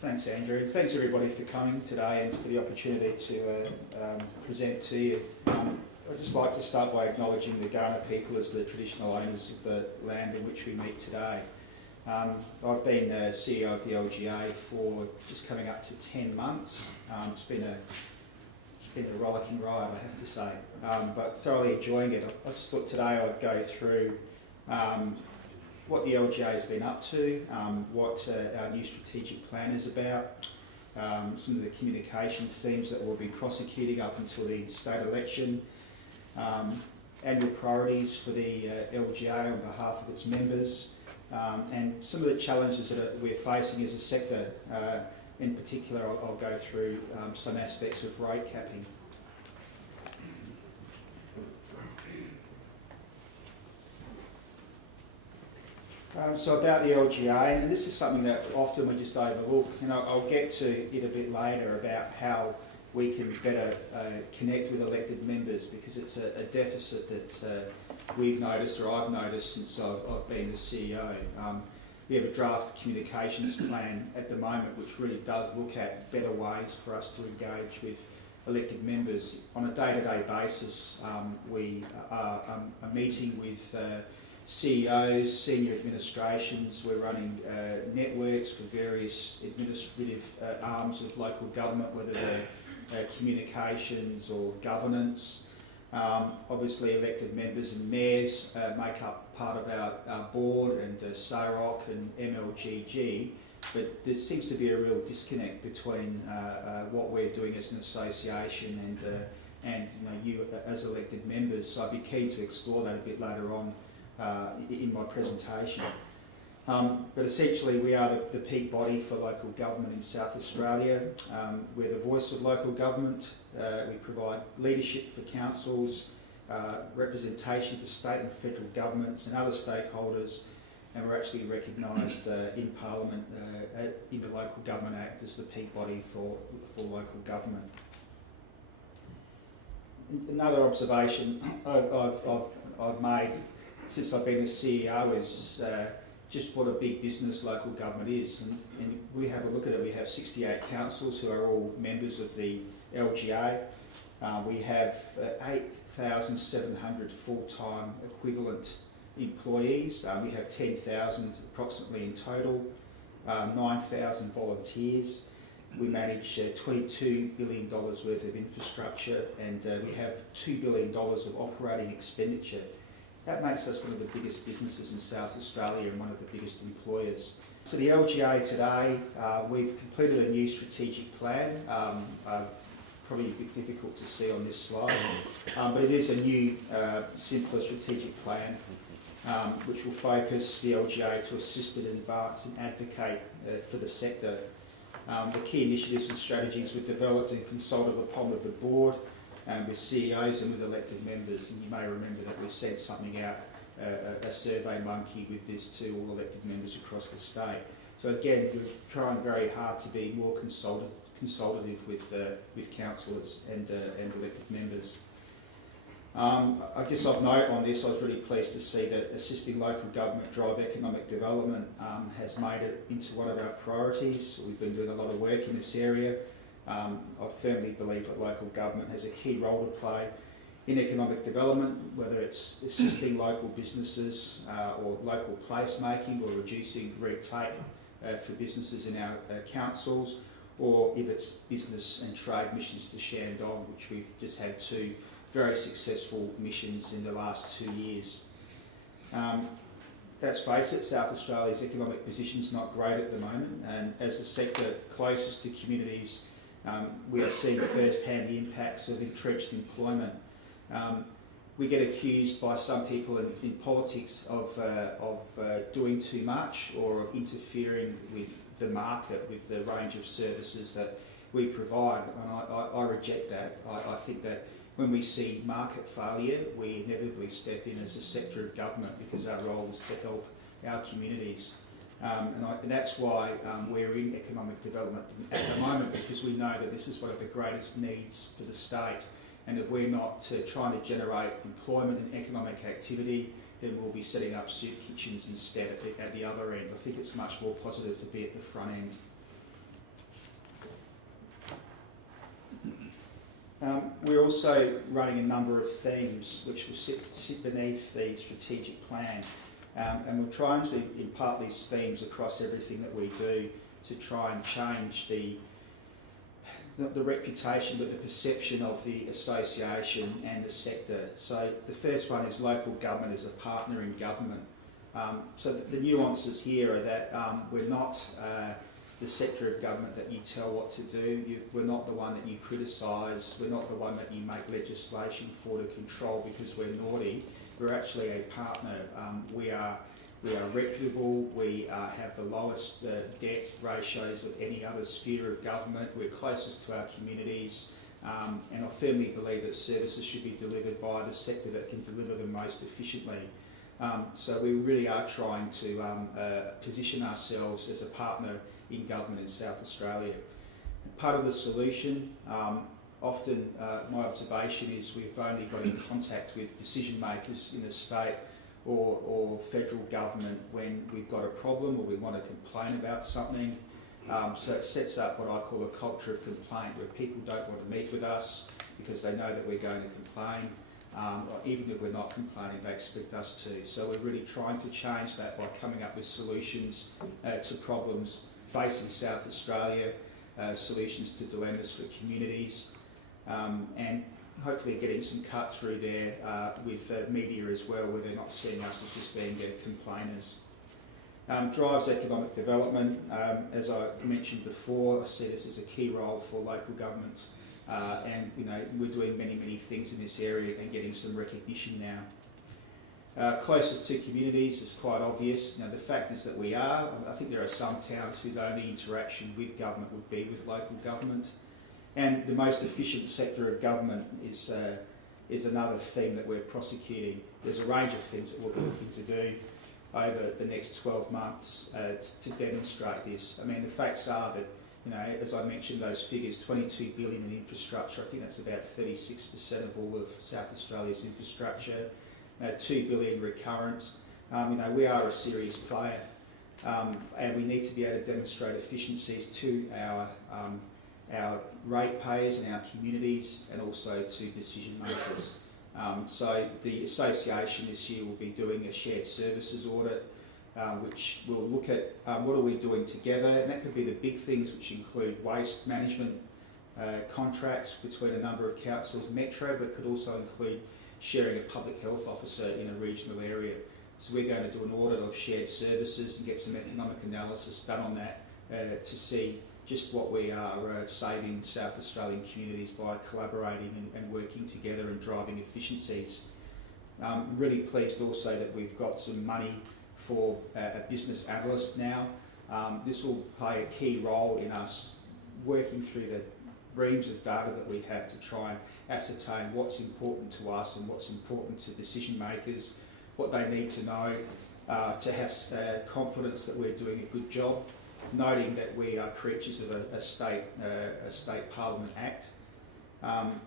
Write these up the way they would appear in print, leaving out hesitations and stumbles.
Thanks, Andrew. Thanks everybody for coming today and for the opportunity to present to you. I'd just like to start by acknowledging the Kaurna people as the traditional owners of the land in which we meet today. I've been CEO of the LGA for just coming up to 10 months. It's been a rollicking ride, I have to say, but thoroughly enjoying it. I just thought today I'd go through what the LGA has been up to, what our new strategic plan is about, some of the communication themes that we'll be prosecuting up until the state election, annual priorities for the LGA on behalf of its members, and some of the challenges that we're facing as a sector. In particular, I'll go through some aspects of rate capping. So about the LGA, and this is something that often we just overlook, and I'll get to it a bit later about how we can better connect with elected members, because it's a deficit that we've noticed, or I've noticed since I've been the CEO. We have a draft communications plan at the moment which really does look at better ways for us to engage with elected members. On a day-to-day basis, we are meeting with CEOs, senior administrations. We're running networks for various administrative arms of local government, whether they're communications or governance. Obviously elected members and mayors make up part of our board, and SAROC and MLGG, but there seems to be a real disconnect between what we're doing as an association and you as elected members. So I'd be keen to explore that a bit later on in my presentation. But essentially we are the peak body for local government in South Australia. We're the voice of local government. We provide leadership for councils, representation to state and federal governments and other stakeholders, and we're actually recognised in Parliament in the Local Government Act as the peak body for local government. Another observation I've made since I've been the CEO is just what a big business local government is, and we have a look at it. We have 68 councils who are all members of the LGA. We have 8,700 full-time equivalent employees. We have 10,000 approximately in total, 9,000 volunteers. We manage $22 billion worth of infrastructure, and we have $2 billion of operating expenditure. That makes us one of the biggest businesses in South Australia and one of the biggest employers. So the LGA today, we've completed a new strategic plan, probably a bit difficult to see on this slide, but it is a new, simpler strategic plan which will focus the LGA to assist and advance and advocate for the sector. The key initiatives and strategies were developed and consulted upon with the board, with CEOs and with elected members, and you may remember that we sent something out, a survey monkey with this to all elected members across the state. So again, we're trying very hard to be more consultative with councillors and elected members. I guess of note on this, I was really pleased to see that assisting local government drive economic development has made it into one of our priorities. We've been doing a lot of work in this area. I firmly believe that local government has a key role to play in economic development, whether it's assisting local businesses or local placemaking, or reducing red tape for businesses in our councils, or if it's business and trade missions to Shandong, which we've just had 2 very successful missions in the last 2 years. Let's face it, South Australia's economic position's not great at the moment, and as the sector closest to communities, we are seeing firsthand the impacts of entrenched employment. We get accused by some people in politics of doing too much, or of interfering with the market, with the range of services that we provide, and I reject that. I think that when we see market failure, we inevitably step in as a sector of government, because our role is to help our communities. And that's why we're in economic development at the moment, because we know that this is one of the greatest needs for the state, and if we're not trying to generate employment and economic activity, then we'll be setting up soup kitchens instead at the other end. I think it's much more positive to be at the front end. We're also running a number of themes which will sit beneath the strategic plan, and we're trying to impart these themes across everything that we do to try and change the reputation, but the perception of the association and the sector. So the first one is local government as a partner in government. So the nuances here are that we're not the sector of government that you tell what to do. We're not the one that you criticise. We're not the one that you make legislation for to control because we're naughty. We're actually a partner. We are reputable. We have the lowest debt ratios of any other sphere of government. We're closest to our communities. And I firmly believe that services should be delivered by the sector that can deliver them most efficiently. So we really are trying to position ourselves as a partner in government in South Australia. Part of the solution, often my observation is we've only got in contact with decision makers in the state or federal government when we've got a problem or we want to complain about something. So it sets up what I call a culture of complaint, where people don't want to meet with us because they know that we're going to complain. Even if we're not complaining, they expect us to. So we're really trying to change that by coming up with solutions to problems facing South Australia, solutions to dilemmas for communities, and hopefully getting some cut through there with media as well, where they're not seeing us as just being complainers. Drives economic development. As I mentioned before, I see this as a key role for local governments. And we're doing many things in this area and getting some recognition now. Closest to communities is quite obvious. The fact is that I think there are some towns whose only interaction with government would be with local government. And the most efficient sector of government is another theme that we're prosecuting. There's a range of things that we'll be looking to do over the next 12 months to demonstrate this. I mean, the facts are that, as I mentioned, those figures, 22 billion in infrastructure, I think that's about 36% of all of South Australia's infrastructure, 2 billion recurrent. We are a serious player, and we need to be able to demonstrate efficiencies to our ratepayers and our communities, and also to decision makers. So the association this year will be doing a shared services audit, which will look at what are we doing together, and that could be the big things, which include waste management contracts between a number of councils, metro, but could also include sharing a public health officer in a regional area. So we're going to do an audit of shared services and get some economic analysis done on that to see just what we are saving South Australian communities by collaborating and working together and driving efficiencies. I'm really pleased also that we've got some money for a business analyst now. This will play a key role in us working through the reams of data that we have to try and ascertain what's important to us and what's important to decision makers, what they need to know to have confidence that we're doing a good job, noting that we are creatures of a state Parliament Act,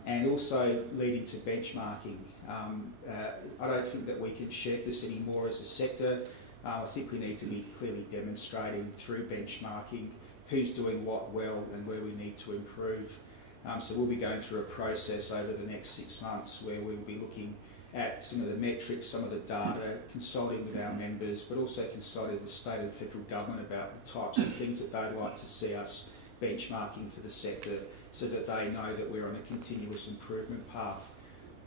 and also leading to benchmarking. I don't think that we can shirk this anymore as a sector. I think we need to be clearly demonstrating through benchmarking who's doing what well and where we need to improve. So we'll be going through a process over the next 6 months where we'll be looking at some of the metrics, some of the data, consulting with our members, but also consulting with state and federal government about the types of things that they'd like to see us benchmarking for the sector, so that they know that we're on a continuous improvement path.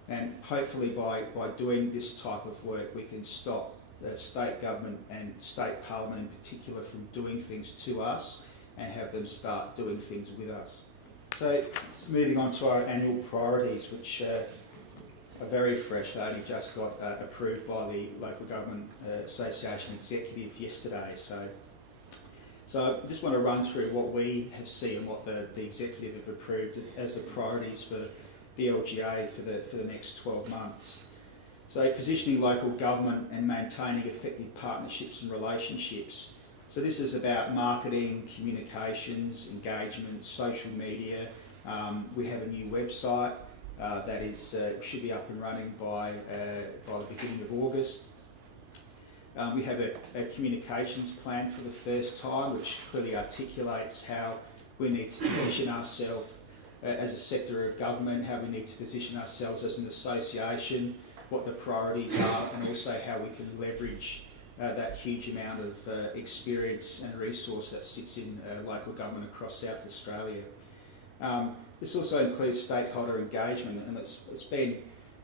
And hopefully by doing this type of work, we can stop state government and state parliament in particular from doing things to us and have them start doing things with us. So moving on to our annual priorities, which are very fresh. They only just got approved by the Local Government Association Executive yesterday. So I just want to run through what we have seen and what the Executive have approved as the priorities for the LGA for the next 12 months. So positioning local government and maintaining effective partnerships and relationships. So this is about marketing, communications, engagement, social media. We have a new website that should be up and running by the beginning of August. We have a communications plan for the first time, which clearly articulates how we need to position ourselves as a sector of government, how we need to position ourselves as an association, what the priorities are, and also how we can leverage that huge amount of experience and resource that sits in local government across South Australia. This also includes stakeholder engagement, and it's been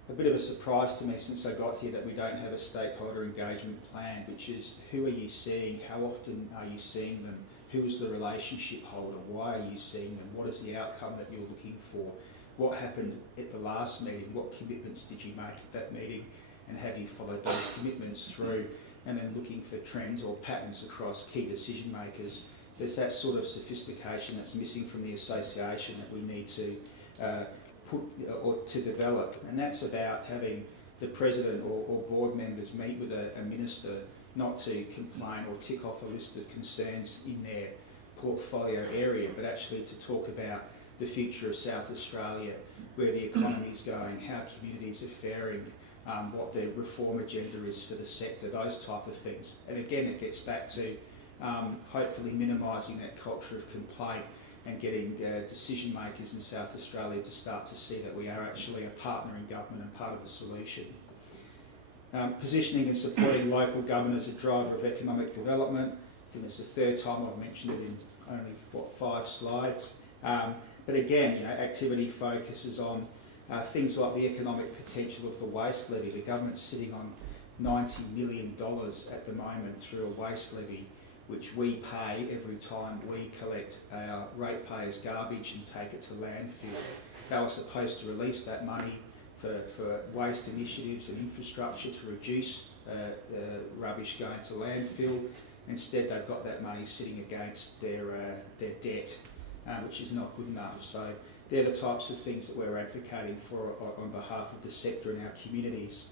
a bit of a surprise to me since I got here that we don't have a stakeholder engagement plan, which is who are you seeing, how often are you seeing them, who is the relationship holder, why are you seeing them, what is the outcome that you're looking for, what happened at the last meeting, what commitments did you make at that meeting, and have you followed those commitments through, and then looking for trends or patterns across key decision makers. There's that sort of sophistication that's missing from the association that we need to to develop, and that's about having the president or board members meet with a minister, not to complain or tick off a list of concerns in their portfolio area, but actually to talk about the future of South Australia, where the economy's going, how communities are faring, what the reform agenda is for the sector, those type of things. And again, it gets back to hopefully minimising that culture of complaint and getting decision makers in South Australia to start to see that we are actually a partner in government and part of the solution. Positioning and supporting local government as a driver of economic development. I think it's the third time I've mentioned it in only 5 slides. But again, activity focuses on things like the economic potential of the waste levy. The government's sitting on $90 million at the moment through a waste levy, which we pay every time we collect our ratepayers' garbage and take it to landfill. They were supposed to release that money for waste initiatives and infrastructure to reduce rubbish going to landfill. Instead, they've got that money sitting against their debt, which is not good enough. So they're the types of things that we're advocating for on behalf of the sector and our communities.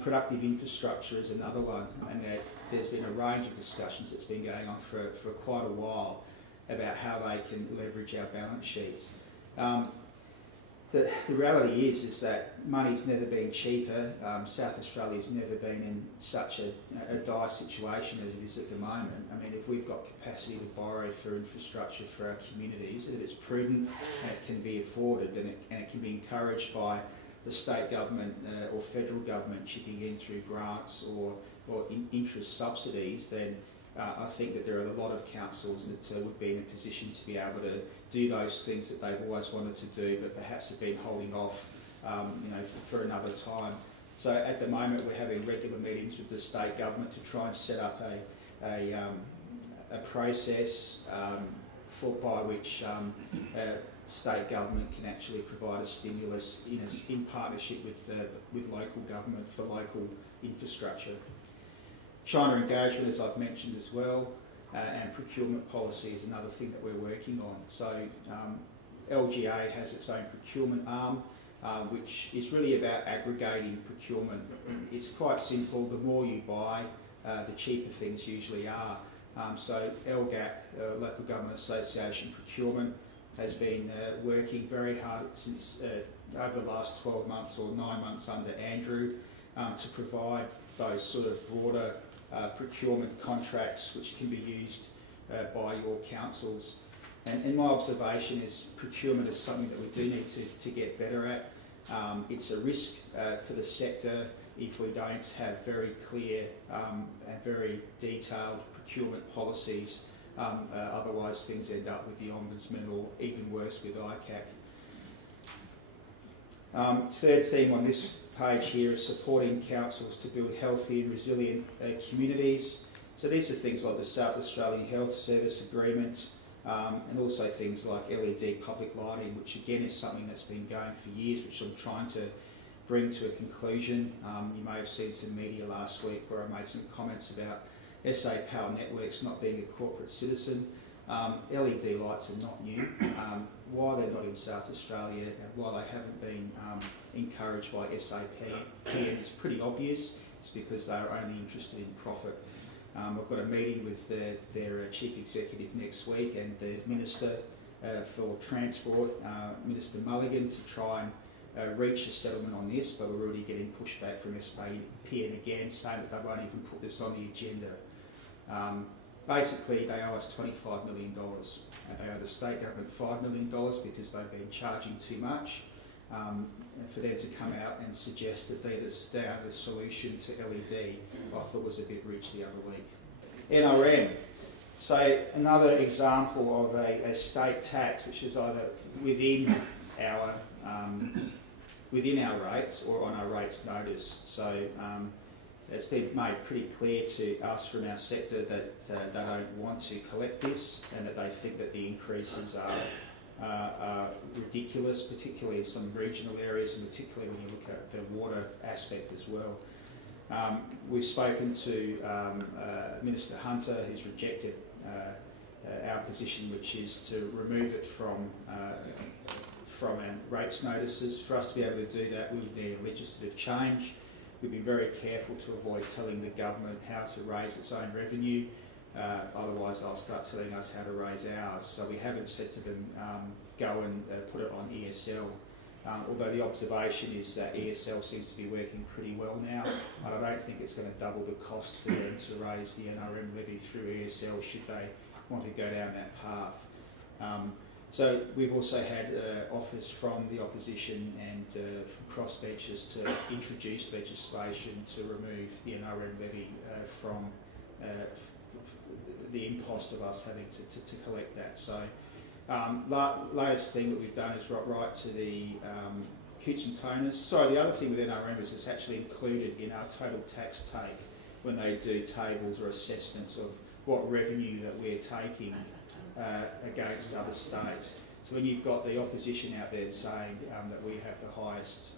Productive infrastructure is another one, and there's been a range of discussions that's been going on for quite a while about how they can leverage our balance sheets. The reality is that money's never been cheaper. South Australia's never been in such a dire situation as it is at the moment. I mean, if we've got capacity to borrow for infrastructure for our communities, if it's prudent and it can be afforded, and it can be encouraged by the state government or federal government chipping in through grants or interest subsidies, then I think that there are a lot of councils that would be in a position to be able to do those things that they've always wanted to do, but perhaps have been holding off, for another time. So at the moment, we're having regular meetings with the state government to try and set up a process by which state government can actually provide a stimulus in partnership with local government for local infrastructure. China engagement, as I've mentioned as well, and procurement policy is another thing that we're working on. So LGA has its own procurement arm, which is really about aggregating procurement. It's quite simple. The more you buy, the cheaper things usually are. So LGAP, Local Government Association Procurement, has been working very hard since over the last 12 months or 9 months under Andrew to provide those sort of broader procurement contracts which can be used by your councils. And my observation is procurement is something that we do need to get better at. It's a risk for the sector if we don't have very clear and very detailed procurement policies. Otherwise things end up with the Ombudsman or even worse with ICAC. Third theme on this page here is supporting councils to build healthy and resilient communities. So these are things like the South Australian Health Service Agreement, and also things like LED public lighting, which again is something that's been going for years, which I'm trying to bring to a conclusion. You may have seen some media last week where I made some comments about SA Power Networks not being a corporate citizen. LED lights are not new. Why they're not in South Australia and why they haven't been encouraged by SAPN is pretty obvious. It's because they're only interested in profit. I've got a meeting with their chief executive next week and the Minister for Transport, Minister Mulligan, to try and reach a settlement on this, but we're already getting pushback from SAPN again, saying that they won't even put this on the agenda. Basically, they owe us $25 million, and they owe the state government $5 million because they've been charging too much. And for them to come out and suggest that they are the solution to LED, I thought was a bit rich the other week. NRM. So another example of a state tax which is either within our rates or on our rates notice. So it's been made pretty clear to us from our sector that they don't want to collect this, and that they think that the increases are ridiculous, particularly in some regional areas, and particularly when you look at the water aspect as well. We've spoken to Minister Hunter, who's rejected our position, which is to remove it from our rates notices. For us to be able to do that, we would need a legislative change. We've been very careful to avoid telling the government how to raise its own revenue. Otherwise, they'll start telling us how to raise ours. So we haven't said to them, go and put it on ESL. Although the observation is that ESL seems to be working pretty well now, and I don't think it's going to double the cost for them to raise the NRM levy through ESL should they want to go down that path. So we've also had offers from the opposition and from crossbenchers to introduce legislation to remove the NRM levy from the impost of us having to collect that. So latest thing that we've done is write to the Coots and Toners. Sorry, the other thing with NRM is it's actually included in our total tax take when they do tables or assessments of what revenue that we're taking against other states. So when you've got the opposition out there saying that we have the highest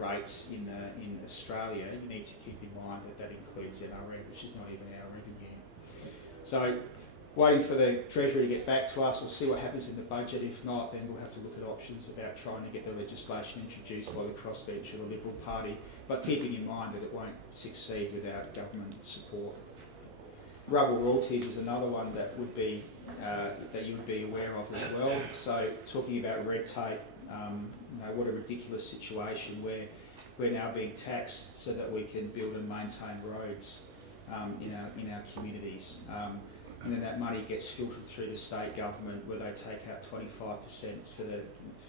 rates in Australia, you need to keep in mind that that includes NRM, which is not even our revenue. So waiting for the Treasury to get back to us. We'll see what happens in the budget. If not, then we'll have to look at options about trying to get the legislation introduced by the crossbench or the Liberal Party, but keeping in mind that it won't succeed without government support. Rubble royalties is another one that would be that you would be aware of as well. So talking about red tape, what a ridiculous situation where we're now being taxed so that we can build and maintain roads in our communities. And then that money gets filtered through the state government, where they take out 25% for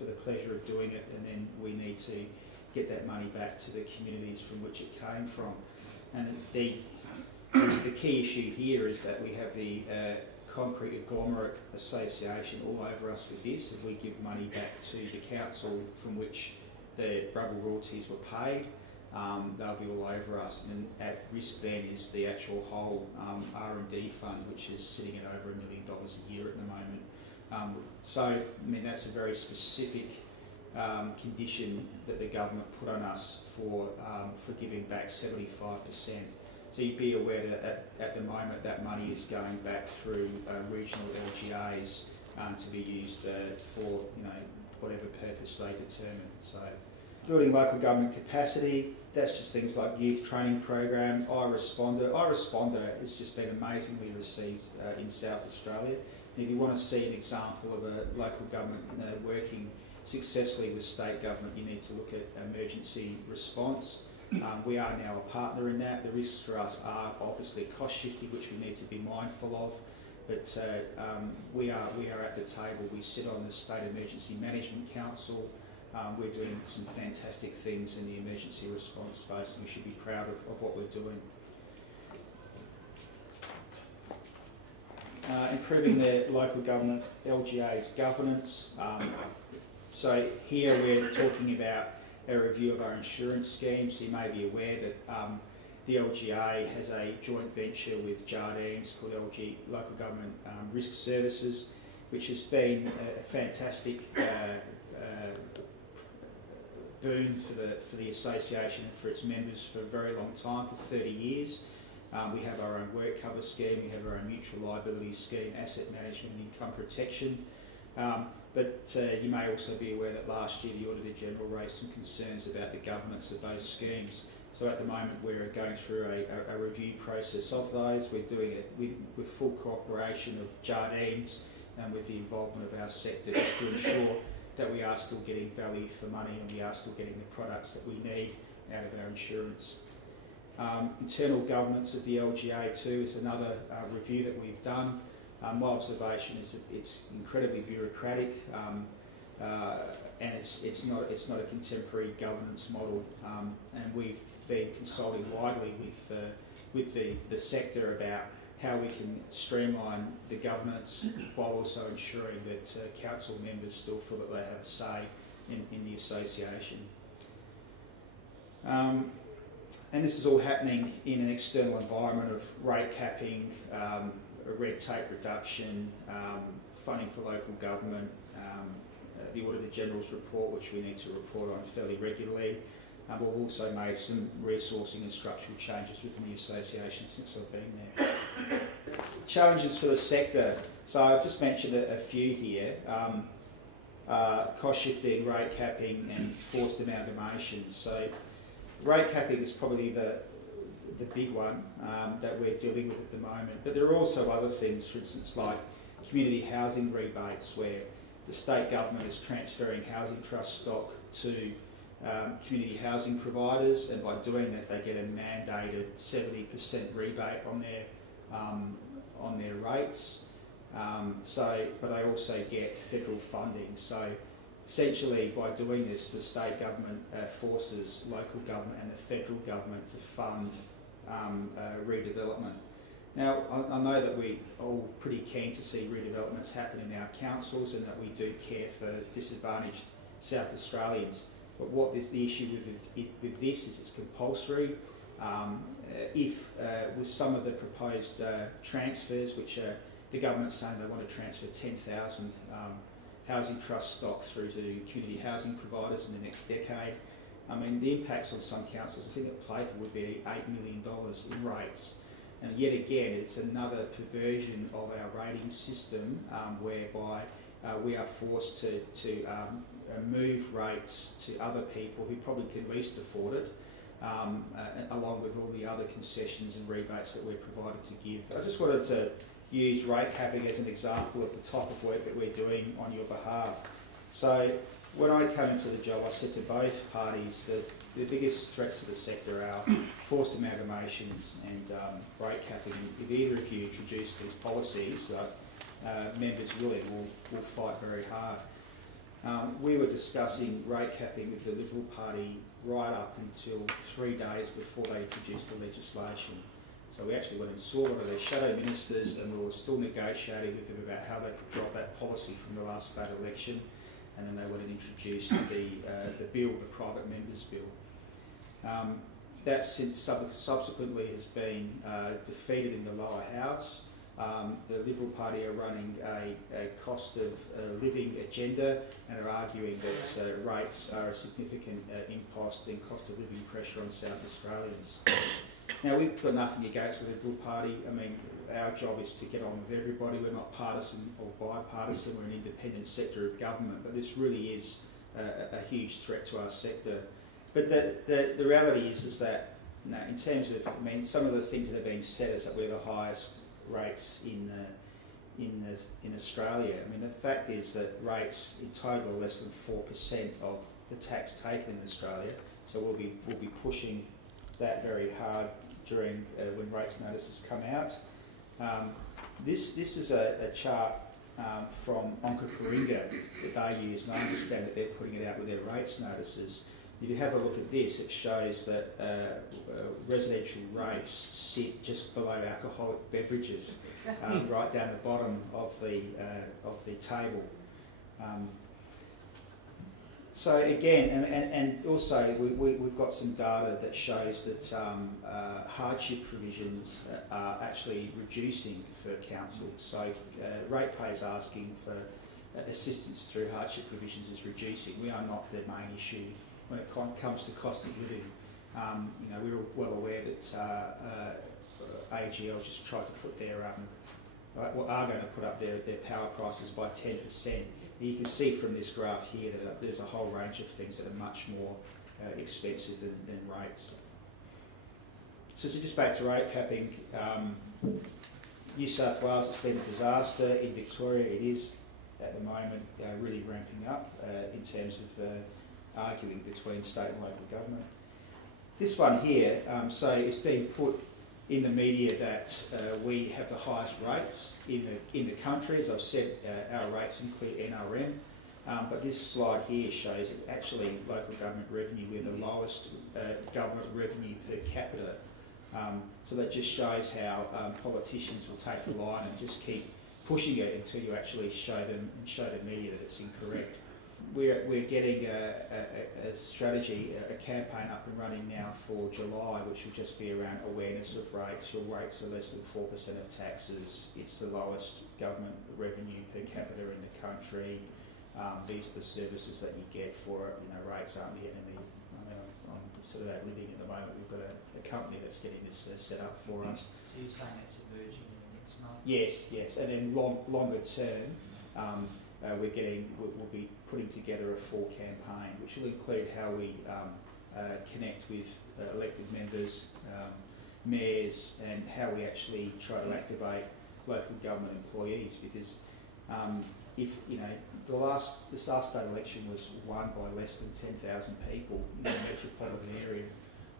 the pleasure of doing it, and then we need to get that money back to the communities from which it came from. And the key issue here is that we have the Concrete Agglomerate Association all over us with this. If we give money back to the council from which the rubble royalties were paid, they'll be all over us. And at risk then is the actual whole R&D fund, which is sitting at over $1 million a year at the moment. So, I mean, that's a very specific condition that the government put on us for giving back 75%. So you'd be aware that at the moment that money is going back through regional LGAs to be used for whatever purpose they determine. So building local government capacity, that's just things like youth training program, iResponder. iResponder has just been amazingly received in South Australia. And if you want to see an example of a local government working successfully with state government, you need to look at emergency response. We are now a partner in that. The risks for us are obviously cost shifting, which we need to be mindful of, but we are at the table. We sit on the State Emergency Management Council. We're doing some fantastic things in the emergency response space, and we should be proud of what we're doing. Improving the local government LGA's governance. So here we're talking about a review of our insurance schemes. You may be aware that the LGA has a joint venture with Jardines called LG Local Government Risk Services, which has been a fantastic boon for the association and for its members for a very long time, for 30 years. We have our own work cover scheme, we have our own mutual liability scheme, asset management and income protection. But you may also be aware that last year the Auditor General raised some concerns about the governance of those schemes. So at the moment we're going through a review process of those. We're doing it with full cooperation of Jardines and with the involvement of our sector, just to ensure that we are still getting value for money and we are still getting the products that we need out of our insurance. Internal governance of the LGA too is another review that we've done. My observation is that it's incredibly bureaucratic, and it's not a contemporary governance model. And we've been consulting widely with the sector about how we can streamline the governance while also ensuring that council members still feel that they have a say in the association. And this is all happening in an external environment of rate capping, red tape reduction, funding for local government, the Auditor General's report, which we need to report on fairly regularly. We've also made some resourcing and structural changes within the association since I've been there. Challenges for the sector. So I've just mentioned a few here. Cost shifting, rate capping and forced amalgamation. So rate capping is probably the big one that we're dealing with at the moment. But there are also other things, for instance, like community housing rebates, where the state government is transferring housing trust stock to community housing providers, and by doing that they get a mandated 70% rebate on their rates. But they also get federal funding. So essentially, by doing this, the state government forces local government and the federal government to fund redevelopment. Now, I know that we're all pretty keen to see redevelopments happen in our councils, and that we do care for disadvantaged South Australians. But what is the issue with this is it's compulsory. With some of the proposed transfers, which the government's saying they want to transfer 10,000 housing trust stock through to community housing providers in the next decade. I mean, the impacts on some councils, I think at Playford would be $8 million in rates. And yet again, it's another perversion of our rating system, whereby we are forced to move rates to other people who probably can least afford it, along with all the other concessions and rebates that we're provided to give. I just wanted to use rate capping as an example of the type of work that we're doing on your behalf. So when I came into the job, I said to both parties that the biggest threats to the sector are forced amalgamations and rate capping. If either of you introduce these policies, members really will fight very hard. We were discussing rate capping with the Liberal Party right up until 3 days before they introduced the legislation. So we actually went and saw one of their shadow ministers, and we were still negotiating with them about how they could drop that policy from the last state election, and then they went and introduced the bill, the private members bill. That since subsequently has been defeated in the lower house. The Liberal Party are running a cost of living agenda and are arguing that rates are a significant impost and cost of living pressure on South Australians. Now, we've got nothing against the Liberal Party. I mean, our job is to get on with everybody. We're not partisan or bipartisan. We're an independent sector of government, but this really is a huge threat to our sector. But the reality is that, you know, in terms of, I mean, some of the things that are being said is that we're the highest rates in Australia. I mean, the fact is that rates in total are less than 4% of the tax taken in Australia. So we'll be pushing that very hard during when rates notices come out. This is a chart from Onkaparinga that they use, and I understand that they're putting it out with their rates notices. If you have a look at this, it shows that residential rates sit just below alcoholic beverages, right down the bottom of the table. So again, and also we've got some data that shows that hardship provisions are actually reducing for councils. So ratepayers asking for assistance through hardship provisions is reducing. We are not the main issue when it comes to cost of living. You know, we're well aware that AGL just tried to put their are going to put up their power prices by 10%. You can see from this graph here that there's a whole range of things that are much more expensive than rates. So just back to rate capping, New South Wales, it's been a disaster. In Victoria, it is at the moment really ramping up in terms of arguing between state and local government. This one here, so it's been put in the media that we have the highest rates in the country. As I've said, our rates include NRM, but this slide here shows that actually local government revenue, we're the lowest government revenue per capita. So that just shows how politicians will take the line and just keep pushing it until you actually show the media that it's incorrect. We're getting a strategy, a campaign up and running now for July, which will just be around awareness of rates. Your rates are less than 4% of taxes. It's the lowest government revenue per capita in the country. These are the services that you get for it. Rates aren't the enemy. I'm sort of living at the moment. We've got a company that's getting this set up for us. So you're saying that's emerging in the next month? Yes, and then longer term, we'll be putting together a full campaign, which will include how we connect with elected members, mayors, and how we actually try to activate local government employees. Because if this last state election was won by less than 10,000 people in the metropolitan area.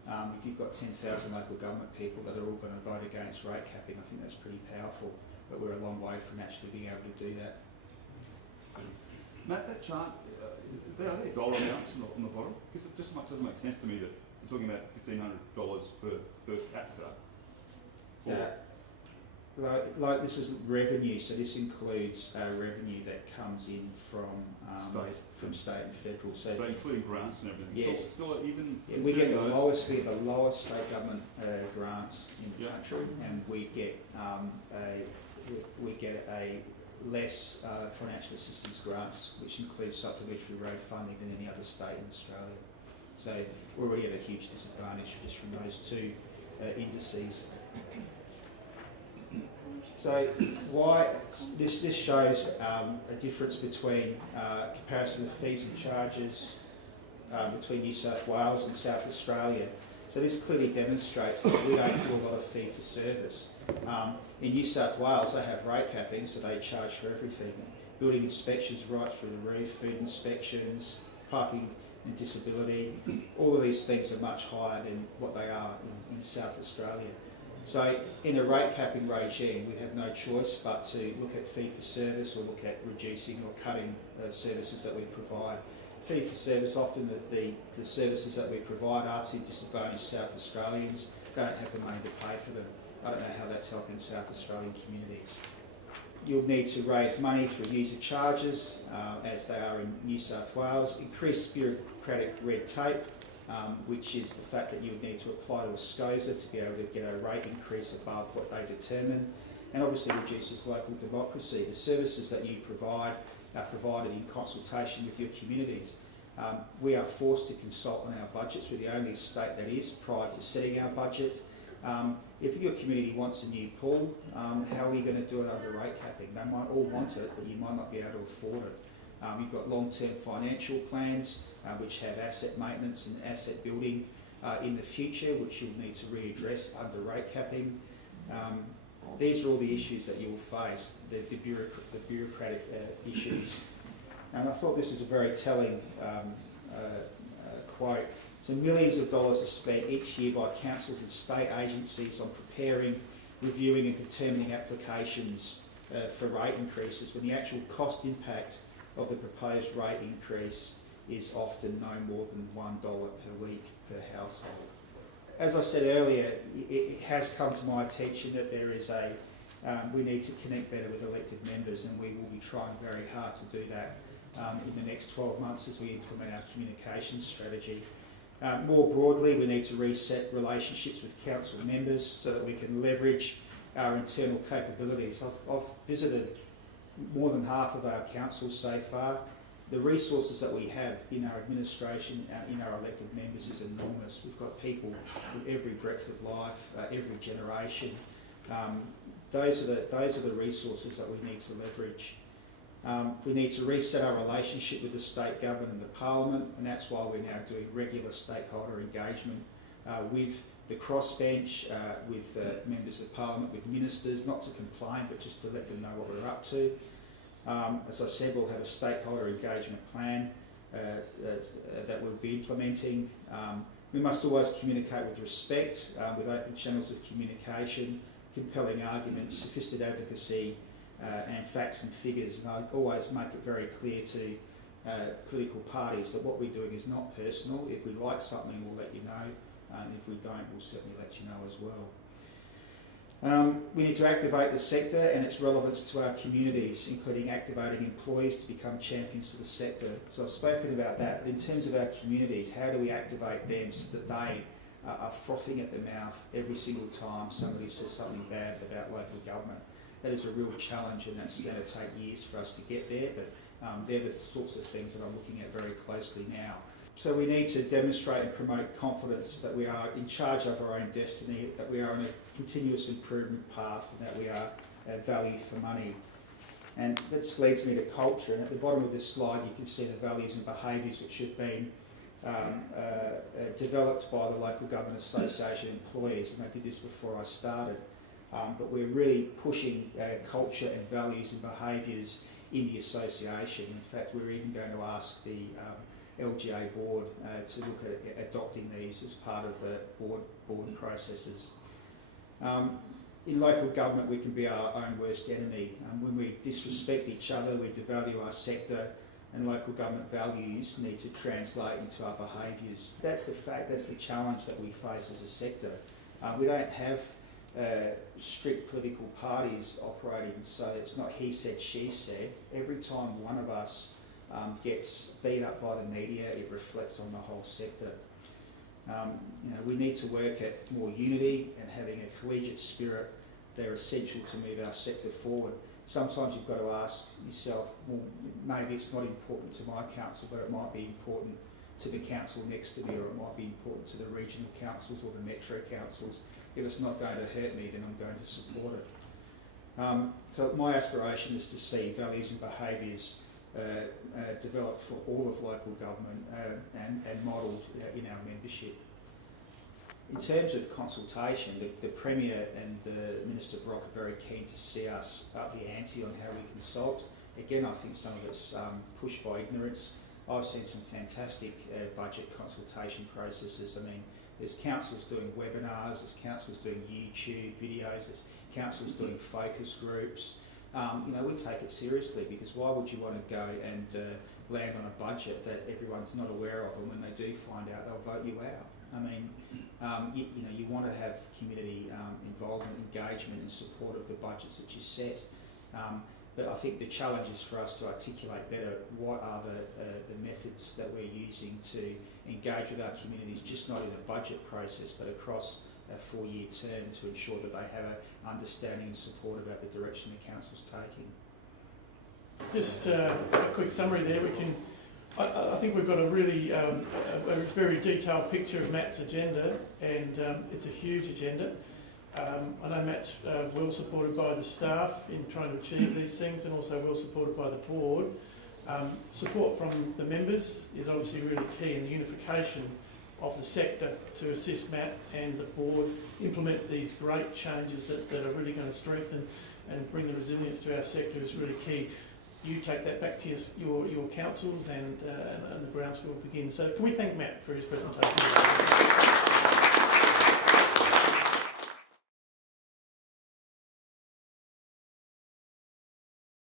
If you've got 10,000 local government people that are all going to vote against rate capping, I think that's pretty powerful. But we're a long way from actually being able to do that. Matt, that chart, are there dollar amounts on the bottom? Because it just doesn't make sense to me that we're talking about $1,500 per capita. Like this is revenue, so this includes revenue that comes in from state and federal. So including grants and everything. Yes, still even we get the lowest. We get the lowest state government grants in the country, and we get a less financial assistance grants, which includes supplementary road funding than any other state in Australia. So we're already at a huge disadvantage just from those two indices. So why this shows a difference between comparison of fees and charges between New South Wales and South Australia. So this clearly demonstrates that we don't do a lot of fee for service. In New South Wales, they have rate capping, so they charge for everything. Building inspections right through the roof, food inspections, parking and disability. All of these things are much higher than what they are in South Australia. So in a rate capping regime, we have no choice but to look at fee for service or look at reducing or cutting services that we provide. Fee for service, often the services that we provide are to disadvantaged South Australians. They don't have the money to pay for them. I don't know how that's helping South Australian communities. You'll need to raise money through user charges, as they are in New South Wales, increase bureaucratic red tape, which is the fact that you would need to apply to a SCOSA to be able to get a rate increase above what they determine, and obviously reduces local democracy. The services that you provide are provided in consultation with your communities. We are forced to consult on our budgets. We're the only state that is prior to setting our budget. If your community wants a new pool, how are we going to do it under rate capping? They might all want it, but you might not be able to afford it. You've got long-term financial plans which have asset maintenance and asset building in the future, which you'll need to readdress under rate capping. These are all the issues that you'll face, the bureaucratic issues. And I thought this was a very telling quote. So millions of dollars are spent each year by councils and state agencies on preparing, reviewing and determining applications for rate increases, when the actual cost impact of the proposed rate increase is often no more than $1 per week per household. As I said earlier, it has come to my attention that there is we need to connect better with elected members, and we will be trying very hard to do that in the next 12 months as we implement our communications strategy. More broadly, we need to reset relationships with council members so that we can leverage our internal capabilities. I've visited more than half of our councils so far. The resources that we have in our administration, in our elected members, is enormous. We've got people from every breadth of life, every generation. Those are the resources that we need to leverage. We need to reset our relationship with the state government and the parliament, and that's why we're now doing regular stakeholder engagement with the crossbench, with members of parliament, with ministers, not to complain but just to let them know what we're up to. As I said, we'll have a stakeholder engagement plan that we'll be implementing. We must always communicate with respect, with open channels of communication, compelling arguments, sophisticated advocacy, and facts and figures. And I always make it very clear to political parties that what we're doing is not personal. If we like something, we'll let you know, and if we don't, we'll certainly let you know as well. We need to activate the sector and its relevance to our communities, including activating employees to become champions for the sector. So I've spoken about that, but in terms of our communities, how do we activate them so that they are frothing at the mouth every single time somebody says something bad about local government? That is a real challenge, and that's going to take years for us to get there, but they're the sorts of things that I'm looking at very closely now. So we need to demonstrate and promote confidence that we are in charge of our own destiny, that we are on a continuous improvement path, and that we are value for money. And that just leads me to culture. And at the bottom of this slide, you can see the values and behaviours which have been developed by the Local Government Association employees, and I did this before I started. But we're really pushing culture and values and behaviours in the association. In fact, we're even going to ask the LGA board to look at adopting these as part of the board processes. In local government, we can be our own worst enemy. When we disrespect each other, we devalue our sector, and local government values need to translate into our behaviours. That's the fact, that's the challenge that we face as a sector. We don't have strict political parties operating, so it's not he said, she said. Every time one of us gets beat up by the media, it reflects on the whole sector. We need to work at more unity and having a collegiate spirit. They're essential to move our sector forward. Sometimes you've got to ask yourself, well, maybe it's not important to my council, but it might be important to the council next to me, or it might be important to the regional councils or the metro councils. If it's not going to hurt me, then I'm going to support it. So my aspiration is to see values and behaviours developed for all of local government and modelled in our membership. In terms of consultation, the Premier and the Minister Brock are very keen to see us up the ante on how we consult. Again, I think some of it's pushed by ignorance. I've seen some fantastic budget consultation processes. I mean, there's councils doing webinars, there's councils doing YouTube videos, there's councils doing focus groups. We take it seriously, because why would you want to go and land on a budget that everyone's not aware of, and when they do find out, they'll vote you out? I mean, you want to have community involvement, engagement and support of the budgets that you set. But I think the challenge is for us to articulate better what are the methods that we're using to engage with our communities, just not in a budget process, but across a 4-year term, to ensure that they have an understanding and support about the direction the council's taking. Just a quick summary there. I think we've got a really a very detailed picture of Matt's agenda, and it's a huge agenda. I know Matt's well supported by the staff in trying to achieve these things, and also well supported by the board. Support from the members is obviously really key in the unification of the sector to assist Matt and the board implement these great changes that are really going to strengthen and bring the resilience to our sector is really key. You take that back to your councils, and the groundswell begins. So can we thank Matt for his presentation?